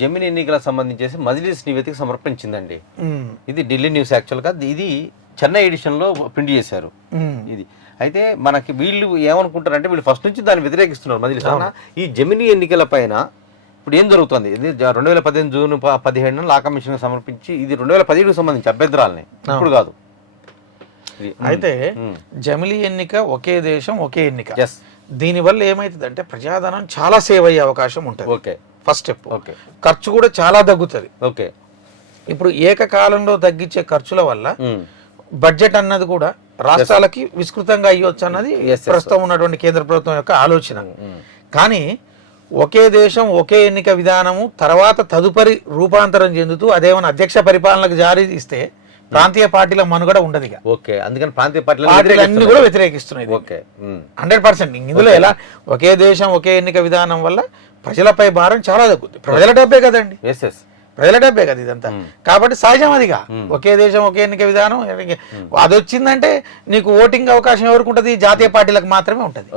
జమిని ఎన్నికలకు సంబంధించేసి మజ్లిస్ నివేదిక సమర్పించిందండి. ఇది ఢిల్లీ న్యూస్ యాక్చువల్గా ఇది చెన్నై ఎడిషన్ లో ప్రింట్ చేశారు. ఇది అయితే మనకి వీళ్ళు ఏమనుకుంటారంటే వీళ్ళు ఫస్ట్ నుంచి దాన్ని వ్యతిరేకిస్తున్నారు మజ్లిస్. ఈ జమిని ఎన్నికల పైన ఇప్పుడు ఏం జరుగుతుంది? ఇది 2018 జూన్ 17 లా కమిషన్ సమర్పించి ఇది 2017కు సంబంధించి అభ్యంతరాలని ఇప్పుడు కాదు. అయితే జమిలీ ఎన్నిక ఒకే దేశం ఒకే ఎన్నిక, దీనివల్ల ఏమైతుందంటే ప్రజాధనం చాలా సేవ్ అయ్యే అవకాశం ఉంటుంది. Okay, first step. ఖర్చు కూడా చాలా తగ్గుతుంది. ఓకే, ఇప్పుడు ఏకకాలంలో తగ్గించే ఖర్చుల వల్ల బడ్జెట్ అన్నది కూడా రాష్ట్రాలకి విస్తృతంగా అయ్యొచ్చు అన్నది ప్రస్తుతం ఉన్నటువంటి కేంద్ర ప్రభుత్వం యొక్క ఆలోచన. కానీ ఒకే దేశం ఒకే ఎన్నిక విధానము తర్వాత తదుపరి రూపాంతరం చెందుతూ అదేమన్నా అధ్యక్ష పరిపాలనకు జారీ ఇస్తే ప్రాంతీయ పార్టీల మనుగడ ఉండదు. ఓకే, అందుకని ప్రాంతీయ పార్టీలు అన్ని కూడా వ్యతిరేకిస్తున్నాయి. ఓకే, 100%. ఇందులో ఎలా ఒకే దేశం ఒకే ఎన్నిక విధానం వల్ల ప్రజలపై భారం చాలా తగ్గుతుంది. ప్రజల డబ్బే కదండి, ప్రజల డబ్బే కదా ఇదంతా. కాబట్టి సహజం అదిగా ఒకే దేశం ఒకే ఎన్నిక విధానం అది వచ్చిందంటే నీకు ఓటింగ్ అవకాశం ఎవరికి ఉంటుంది? జాతీయ పార్టీలకు మాత్రమే ఉంటుంది.